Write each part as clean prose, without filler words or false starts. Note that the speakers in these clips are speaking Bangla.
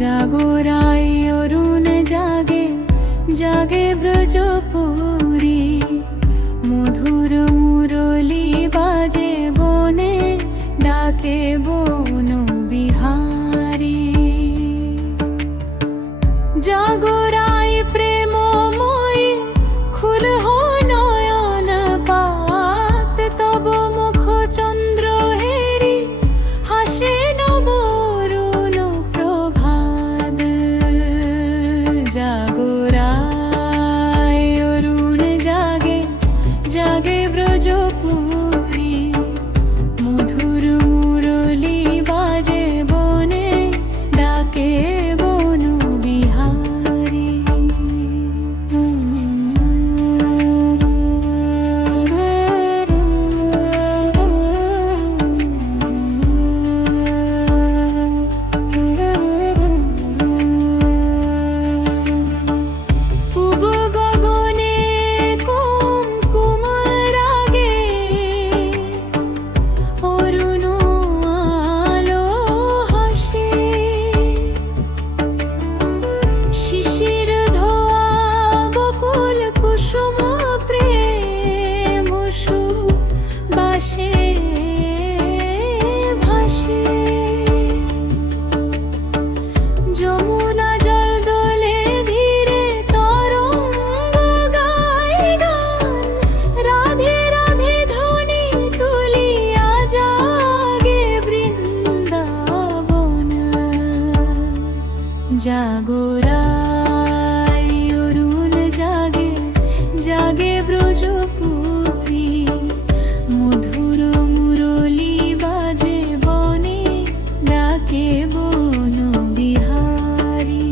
জাগরাই অরুণ জাগে জাগে ব্রজপুরী, মধুর মুরলী বাজে বনে ডাকে বন বিহারী। জাগরাই প্রেমময়ী খুলহ নয়ন পাত, তব মুখ চন্দ্র হেরি হাসে নবরুণ প্রভাত। জাগরাই অরুণ জাগে জাগে ব্রজপুরী, মধুর মুরলী বাজে বনে ডাকে বন বিহারী। পূব গগনে কুমকুম রাগে, অরুণ আলো হাসে। শিশির ধোয়া বকুল কুসুম প্রেম সুবাসে ভাসে। যমুনা জল দোলে ধীরে তরঙ্গ গায় গান, রাধে রাধে ধ্বনি তুলিয়া জাগে বৃন্দাবন। জাগরাই অরুণ জাগে জাগে ব্রজপুরী, মধুর মুরলী বাজে বনে ডাকে বন বিহারী।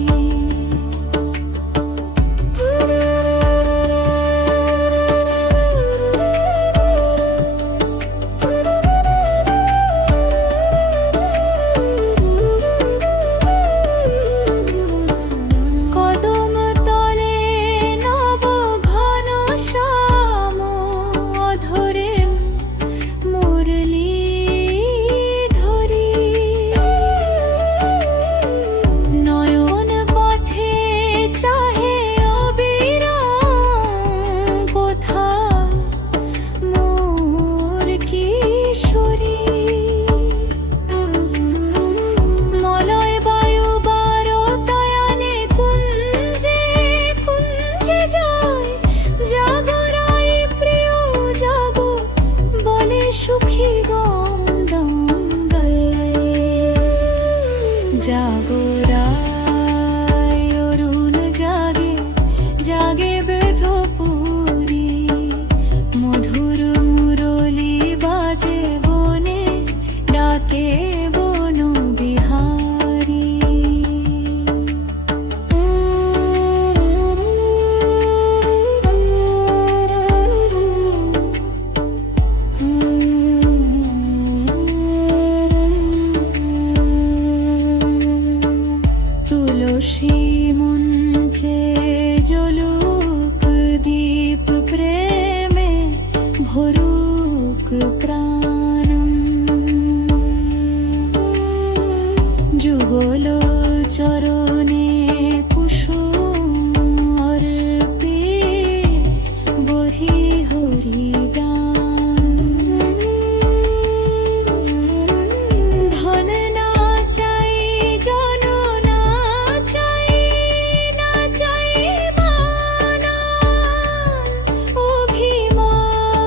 কদম তলে নব ঘন শ্যাম, অধরে মুরলী ধরি। নয়ন পথে চাহে অবিরাম, কোথা মোর কিশোরী। মলয় বায়ু বারতায়নে কুঞ্জে কুঞ্জে যায়, জাগরাই প্রিয় জাগো বলে সুখী গন্দম গলে। জাগরাই অরুণ জাগে জাগে ব্রজপুরী, মধুর মুরলী বাজে বনে ডাকে বন বিহারী। তুলসী মঞ্চে জ্বলুক দীপ প্রেমে ভরুক প্রাণম। যুগল চরণে কুসুম অর্পে বহি হরি গান। ধন না চাই জন না চাই, না চাই মানা অভিমান।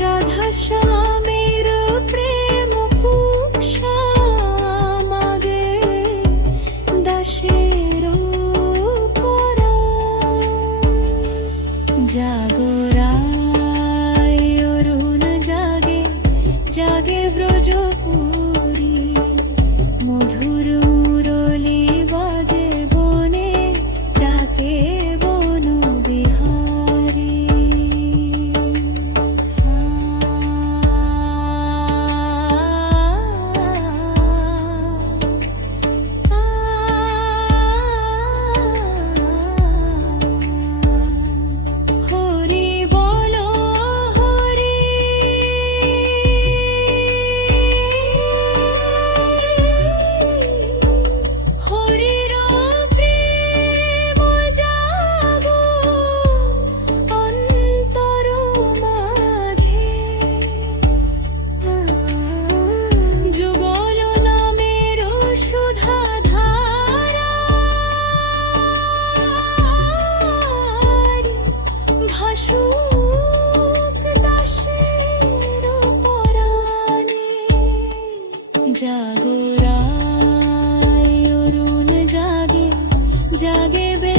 রাধা শ্যামের প্রেম কুৎসা মাগে দাসের পরাণ। জাগরাই অরুণ জাগে জাগে ব্রজপুরী, মধুর মুরলী বাজে বনে ডাকে বন বিহারী।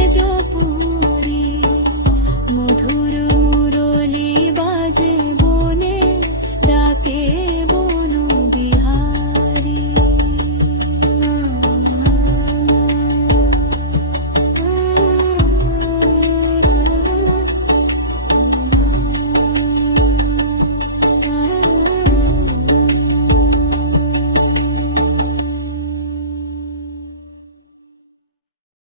জপুরি।